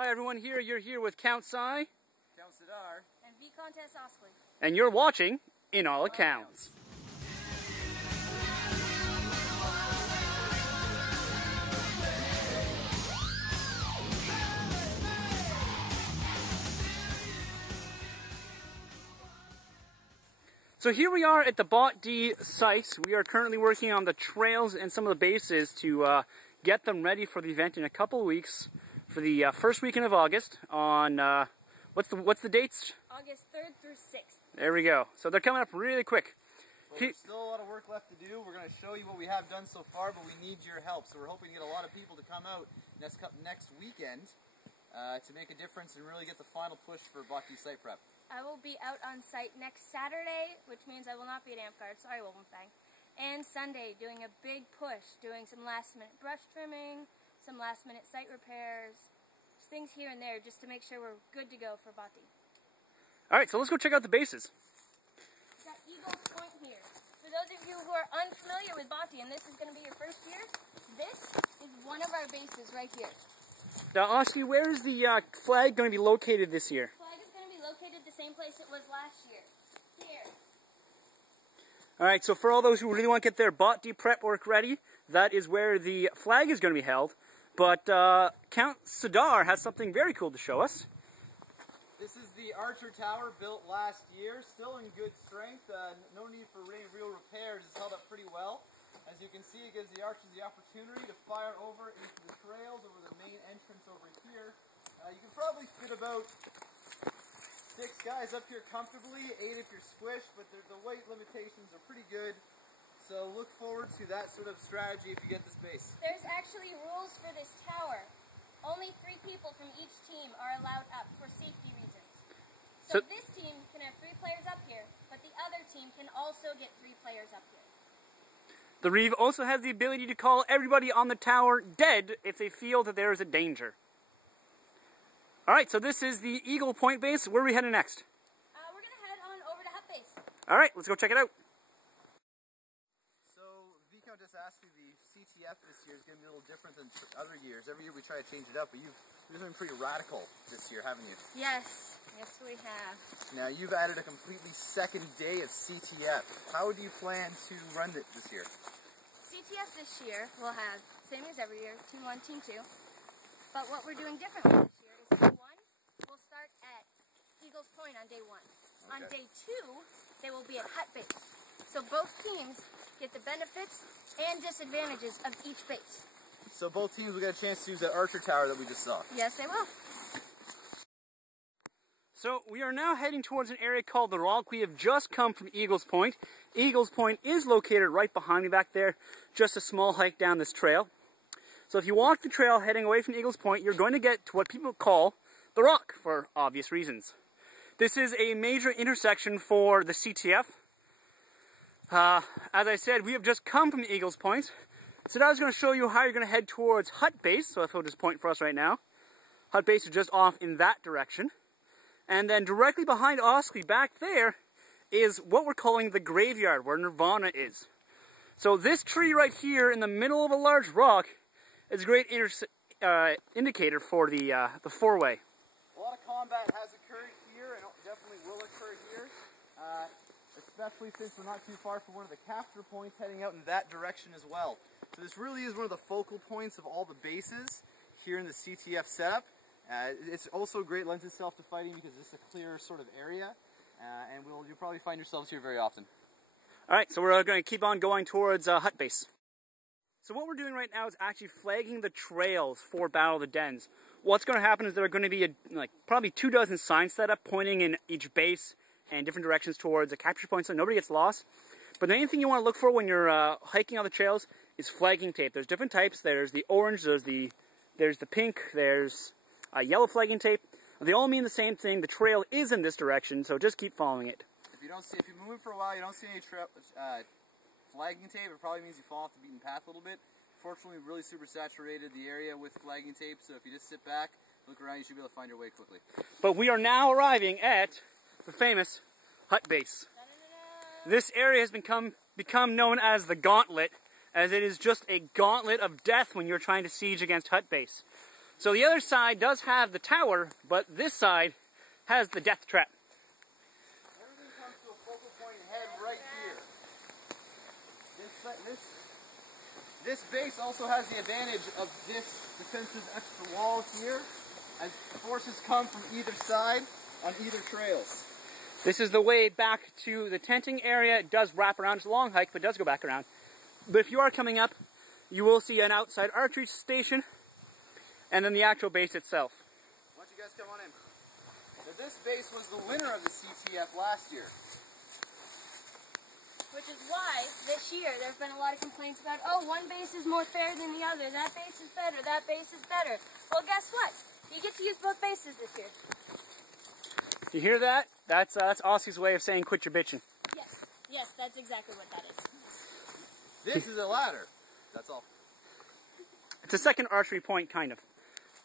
Hi everyone, you're here with Count Sai, Count Sadar, and Autocrat Ascli. And you're watching In All Accounts. So here we are at the Bot D site. We are currently working on the trails and some of the bases to get them ready for the event in a couple of weeks for the first weekend of August on, what's the dates? August 3rd through 6th. There we go. So they're coming up really quick. Well, there's still a lot of work left to do. We're going to show you what we have done so far, but we need your help. So we're hoping to get a lot of people to come out next weekend to make a difference and really get the final push for Bot D site prep. I will be out on site next Saturday, which means I will not be at Amp Guard. Sorry, Wolfenfang. And Sunday, doing a big push, doing some last-minute brush trimming, some last-minute site repairs, just things here and there, just to make sure we're good to go for Bot D. All right, so let's go check out the bases. We've got Eagles Point here. For those of you who are unfamiliar with Bot D, and this is going to be your first year, this is one of our bases right here. Now, Ascli, where is the flag going to be located this year? Located the same place it was last year. Here. Alright, so for all those who really want to get their Bot D prep work ready, that is where the flag is going to be held. But Count Sadar has something very cool to show us. This is the Archer Tower built last year, still in good strength. No need for any real repairs. It's held up pretty well. As you can see, it gives the archers the opportunity to fire over into the trails over the main entrance over here. You can probably fit about 6 guys up here comfortably, 8 if you're squished, but the weight limitations are pretty good. So look forward to that sort of strategy if you get this base. There's actually rules for this tower. Only 3 people from each team are allowed up for safety reasons. So this team can have 3 players up here, but the other team can also get 3 players up here. The Reeve also has the ability to call everybody on the tower dead if they feel that there is a danger. Alright, so this is the Eagle Point base. Where are we heading next? We're going to head on over to Hut Base. Alright, let's go check it out. So, Autocrat Ascli, the CTF this year is going to be a little different than other years. Every year we try to change it up, but you've been pretty radical this year, haven't you? Yes, yes we have. Now, you've added a completely second day of CTF. How do you plan to run it this year? CTF this year will have, same as every year, Team 1, Team 2. But what we're doing differently this year is Team 1 will start at Eagles Point on day 1. Okay. On day 2, they will be at Hut Base. So both teams get the benefits and disadvantages of each base. So both teams will get a chance to use that Archer Tower that we just saw? Yes, they will. So we are now heading towards an area called the Rock. We have just come from Eagles Point. Eagles Point is located right behind me back there, just a small hike down this trail. So if you walk the trail heading away from Eagles Point, you're going to get to what people call the Rock, for obvious reasons. This is a major intersection for the CTF. As I said, we have just come from Eagles Point. So now I was going to show you how you're going to head towards Hut Base. So if I'll just point for us right now. Hut Base is just off in that direction. And then directly behind Ascli back there is what we're calling the graveyard, where Nirvana is. So this tree right here in the middle of a large rock is a great indicator for the four-way. A lot of combat has occurred here, and it definitely will occur here, especially since we're not too far from one of the capture points heading out in that direction as well. So this really is one of the focal points of all the bases here in the CTF setup. It's also great, lends itself to fighting because it's a clear sort of area, and you'll probably find yourselves here very often. Alright, so we're going to keep on going towards Hut Base. So what we're doing right now is actually flagging the trails for Battle of the Dens. What's going to happen is there are going to be probably 24 signs set up pointing in each base and different directions towards a capture point so nobody gets lost. But the main thing you want to look for when you're hiking on the trails is flagging tape. There's different types. There's the orange, there's the pink, there's yellow flagging tape. They all mean the same thing. The trail is in this direction, so just keep following it. If you're moving for a while, you don't see any flagging tape, it probably means you fall off the beaten path a little bit. Fortunately, we've really super saturated the area with flagging tape, so if you just sit back, look around, you should be able to find your way quickly. But we are now arriving at the famous Hut Base. This area has become known as the Gauntlet, as it is just a gauntlet of death when you're trying to siege against Hut Base. So the other side does have the tower, but this side has the death trap. Everything comes to a focal point head right here. This base also has the advantage of this defensive extra wall here, as forces come from either side on either trails. This is the way back to the tenting area. It does wrap around. It's a long hike, but it does go back around. But if you are coming up, you will see an outside archery station, and then the actual base itself. Why don't you guys come on in? Now, this base was the winner of the CTF last year. Which is why, this year, there's been a lot of complaints about, oh, one base is more fair than the other, that base is better, that base is better. Well, guess what? You get to use both bases this year. You hear that? That's Aussie's way of saying quit your bitching. Yes, that's exactly what that is. This is a ladder. That's all. It's a second archery point, kind of.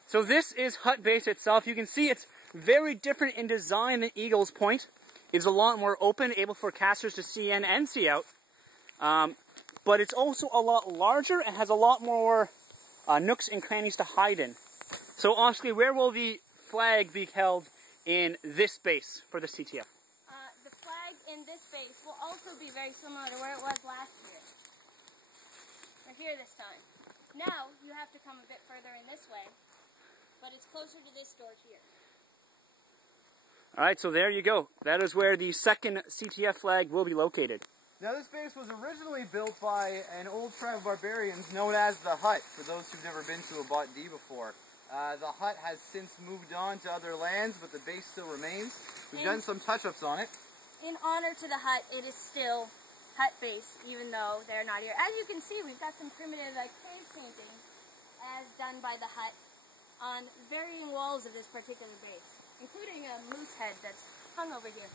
So this is hut base itself. You can see it's very different in design than Eagle's Point. It's a lot more open, able for casters to see in and see out. But it's also a lot larger and has a lot more nooks and crannies to hide in. So Ascli, where will the flag be held in this base for the CTF? The flag in this base will also be very similar to where it was last year. We're here this time. Now, you have to come a bit further in this way, but it's closer to this door here. Alright, so there you go. That is where the second CTF flag will be located. Now this base was originally built by an old tribe of barbarians known as the Hut, for those who've never been to a Bot D before. The Hut has since moved on to other lands, but the base still remains. We've done some touch-ups on it. In honor to the Hut, it is still Hut base, even though they're not here. As you can see, we've got some primitive cave paintings, as done by the Hut, on varying walls of this particular base, including a moose head that's hung over here.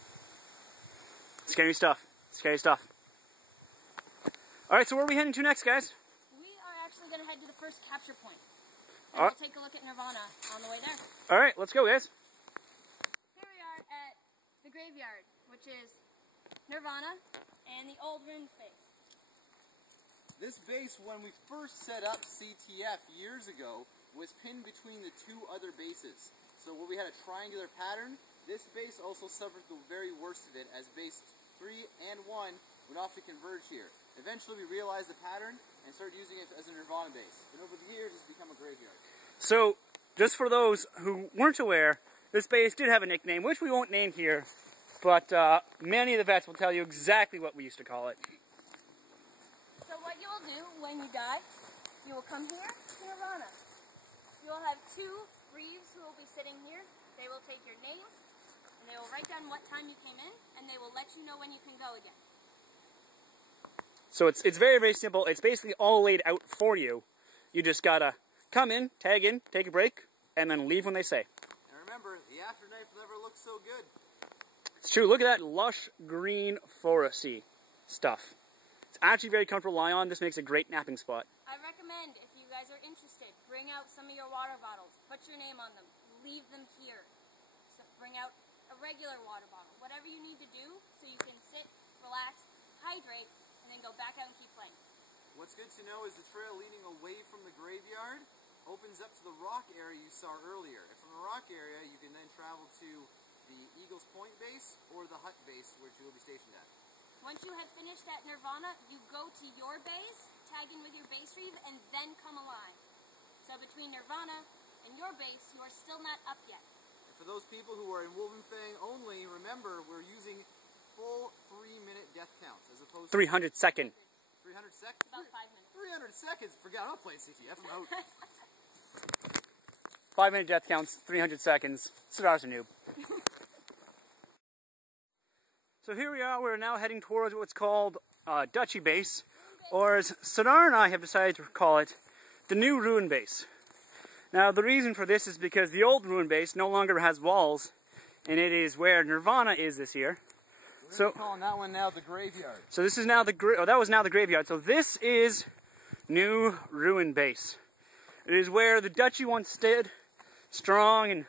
Scary stuff. Scary stuff. Alright, so where are we heading to next, guys? We are actually going to head to the first capture point. And we'll take a look at Nirvana on the way there. Alright, let's go, guys. Here we are at the graveyard, which is Nirvana and the old ruined base. This base, when we first set up CTF years ago, was pinned between the two other bases. So where we had a triangular pattern, this base also suffered the very worst of it, as base 3 and 1 would often converge here. Eventually we realized the pattern and started using it as a Nirvana base. And over the years it's become a graveyard. So, just for those who weren't aware, this base did have a nickname, which we won't name here, but many of the vets will tell you exactly what we used to call it. So what you will do when you die, you will come here to Nirvana. You will have two Reeves who will be sitting here. They will take your name, and they will write down what time you came in, and they will let you know when you can go again. So it's very, very simple. It's basically all laid out for you. You just gotta come in, tag in, take a break, and then leave when they say. And remember, the afterlife never looks so good. It's true. Look at that lush green foresty stuff. It's actually very comfortable to lie on. This makes a great napping spot. I recommend, if you guys are interested, bring out some of your water bottles, put your name on them, leave them here. So bring out a regular water bottle, whatever you need to do so you can sit, relax, hydrate, and then go back out and keep playing. What's good to know is the trail leading away from the graveyard opens up to the rock area you saw earlier. And from the rock area, you can then travel to the Eagles Point base or the Hut base, which you will be stationed at. Once you have finished at Nirvana, you go to your base, tag in with your base reeve, and then come alive. So between Nirvana and your base, you are still not up yet. And for those people who are in Woven Fang only, remember we're using full 3-minute death counts as opposed to 300 second. 300 seconds? About 5 minutes. 300 seconds? Forget, I'm not playing CTF, I'm out. 5-minute death counts, 300 seconds. Sidar's a noob. So here we are, we're now heading towards what's called Duchy Base, or as Sidar and I have decided to call it, the new Ruin Base. Now the reason for this is because the old Ruin Base no longer has walls, and it is where Nirvana is this year. We're calling that one now the graveyard. So this is now the that was now the graveyard. So this is new Ruin Base. It is where the Duchy once stood, strong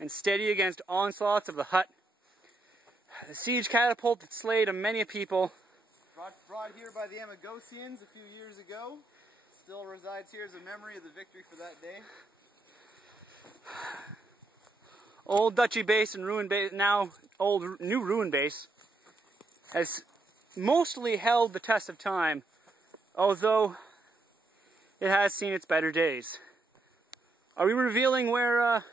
and steady against onslaughts of the Hut. The siege catapult that slayed many a people. Brought here by the Amagosians a few years ago. Still resides here as a memory of the victory for that day. old Dutchy base and ruin base, now new ruin base, has mostly held the test of time, although it has seen its better days. Are we revealing where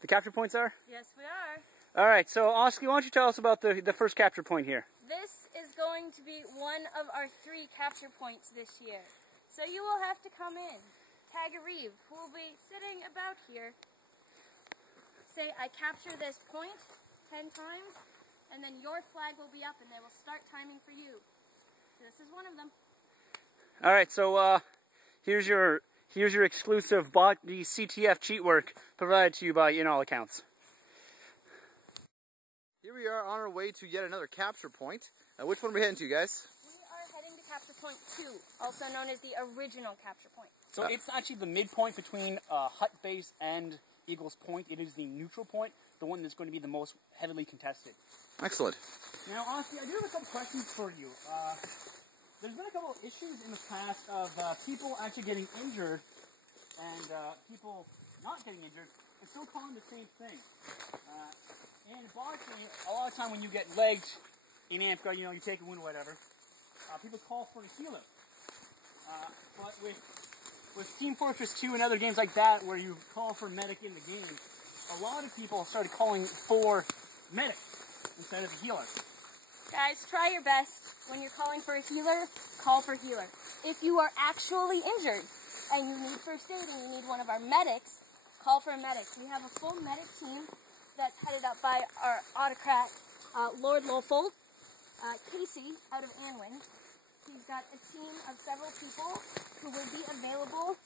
the capture points are? Yes, we are. All right, so Ascli, why don't you tell us about the first capture point here? This is going to be one of our 3 capture points this year. So you will have to come in, tag a reeve who will be sitting about here. Say, I capture this point 10 times, and then your flag will be up and they will start timing for you. This is one of them. All right, so here's your exclusive the CTF cheat work provided to you by In All Accounts. Here we are on our way to yet another capture point. Which one are we heading to, guys? We are heading to capture point 2, also known as the original capture point. So it's actually the midpoint between Hut Base and Eagles Point. It is the neutral point, the one that's going to be the most heavily contested. Excellent. Now, Ascli, I do have a couple questions for you. There's been a couple of issues in the past of people actually getting injured and people not getting injured and still calling the same thing. And boxing, a lot of time when you get legged in Amphgar, you know, you take a wound or whatever, people call for a healer. But with Team Fortress 2 and other games like that where you call for medic in the game, a lot of people started calling for medic instead of a healer. Guys, try your best. When you're calling for a healer, call for healer. If you are actually injured and you need first aid and you need one of our medics, call for a medic. We have a full medic team that's headed up by our Autocrat, Lord Lowfold, Casey out of Anwin. He's got a team of several people who will be available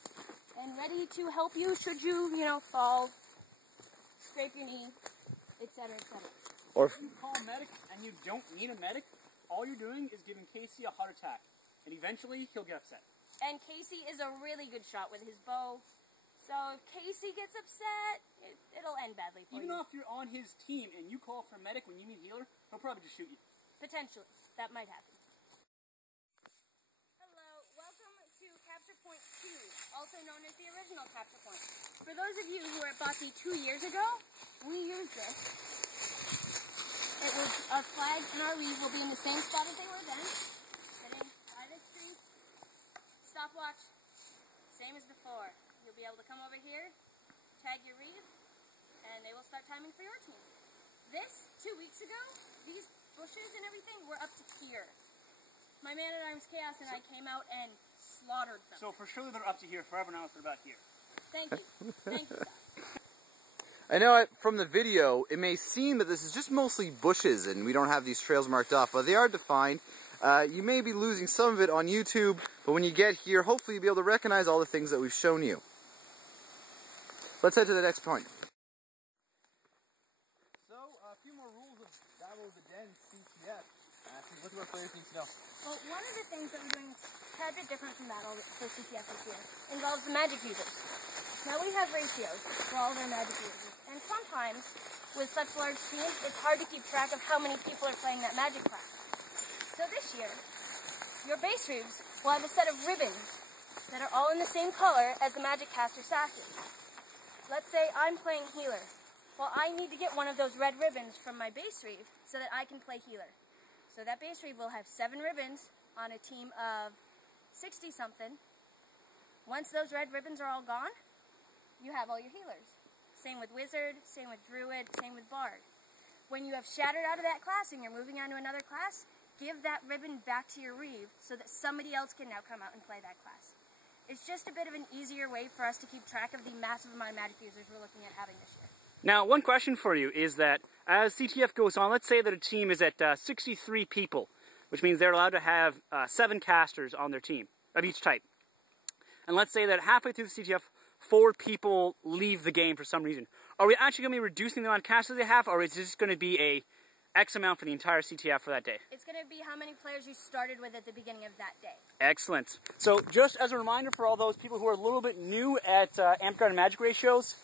and ready to help you should you, fall, scrape your knee, etc., etc. Or if you call a medic and you don't need a medic, all you're doing is giving Casey a heart attack, and eventually he'll get upset. And Casey is a really good shot with his bow, so if Casey gets upset, it'll end badly for you. Even if you're on his team and you call for a medic when you need a healer, he'll probably just shoot you. Potentially. That might happen. Hello, welcome to Capture Point 2, also known as the original Capture Point. For those of you who were at Bothy 2 years ago, we used this. It was our flag and our reeve will be in the same spot as they were then. Sitting by the street. Stopwatch. Same as before. You'll be able to come over here, tag your reeve, and they will start timing for your team. This, 2 weeks ago, these bushes and everything were up to here. My man-at-arms Chaos and I came out and slaughtered them. So for sure they're up to here. Forever now they're about here. Thank you. Thank you, guys. I know from the video, it may seem that this is just mostly bushes and we don't have these trails marked off, but they are defined. You may be losing some of it on YouTube, but when you get here, hopefully you'll be able to recognize all the things that we've shown you. Let's head to the next point. So, a few more rules of Battle of the Den CTF. What do our players need to know? Well, one of the things that we're doing a tad bit different from Battle for CTF this year involves the magic users. Now we have ratios for all of our magic users. And sometimes, with such large teams, it's hard to keep track of how many people are playing that magic class. So this year, your base reeves will have a set of ribbons that are all in the same color as the magic caster sashes. Let's say I'm playing healer. Well, I need to get one of those red ribbons from my base reeve so that I can play healer. So that base reeve will have 7 ribbons on a team of 60-something. Once those red ribbons are all gone, you have all your healers. Same with Wizard, same with Druid, same with Bard. When you have shattered out of that class and you're moving on to another class, give that ribbon back to your reeve so that somebody else can now come out and play that class. It's just a bit of an easier way for us to keep track of the massive amount of magic users we're looking at having this year. Now, one question for you is that as CTF goes on, let's say that a team is at 63 people, which means they're allowed to have 7 casters on their team of each type. And let's say that halfway through the CTF, 4 people leave the game for some reason. Are we actually going to be reducing the amount of casters they have, or is this going to be a X amount for the entire CTF for that day? It's going to be how many players you started with at the beginning of that day. Excellent. So just as a reminder for all those people who are a little bit new at Amphgar and Magic ratios,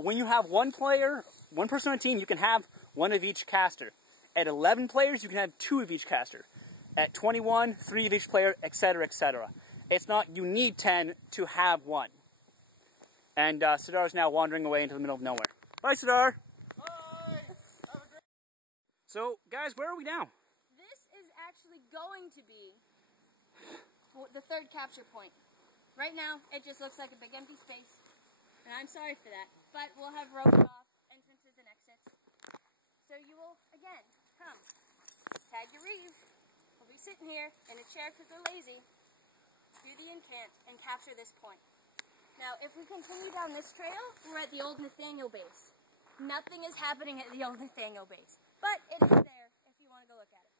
when you have one person on a team, you can have 1 of each caster. At 11 players, you can have 2 of each caster. At 21, 3 of each player, etc., etc. It's not you need 10 to have 1. And Sidar's now wandering away into the middle of nowhere. Bye, Sidar! Bye. So, guys, where are we now? This is actually going to be the third capture point. Right now, it just looks like a big empty space, and I'm sorry for that, but we'll have roped off entrances and exits. So you will, again, come, tag your reeve. We'll be sitting here in a chair because we're lazy, do the incant, and capture this point. Now, if we continue down this trail, we're at the old Nathaniel base. Nothing is happening at the old Nathaniel base, but it is there if you want to go look at it.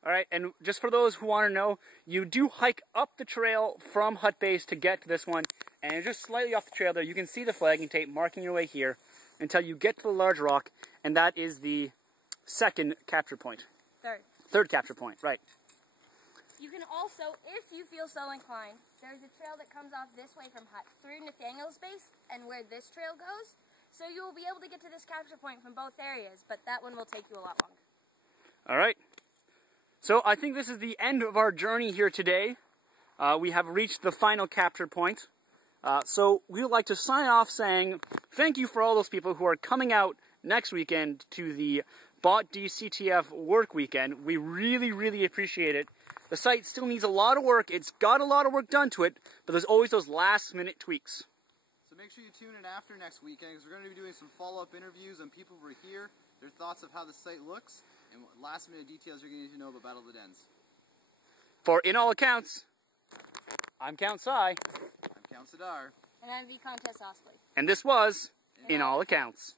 All right, and just for those who want to know, you do hike up the trail from Hut Base to get to this one, and just slightly off the trail there, you can see the flagging tape marking your way here until you get to the large rock, and that is the second capture point. Third capture point, right. You can also, if you feel so inclined, there's a trail that comes off this way from Hut through Nathaniel's base and where this trail goes. So you will be able to get to this capture point from both areas, but that one will take you a lot longer. All right. So I think this is the end of our journey here today. We have reached the final capture point. So we would like to sign off saying thank you for all those people who are coming out next weekend to the Bot D CTF work weekend. We really, really appreciate it. The site still needs a lot of work. It's got a lot of work done to it, but there's always those last-minute tweaks. So make sure you tune in after next weekend, because we're going to be doing some follow-up interviews on people who are here, their thoughts of how the site looks, and last-minute details you're going to need to know about Battle of the Dens. For In All Accounts, I'm Count Sai. I'm Count Sadar. And I'm Autocrat Ascli. And this was In All Accounts.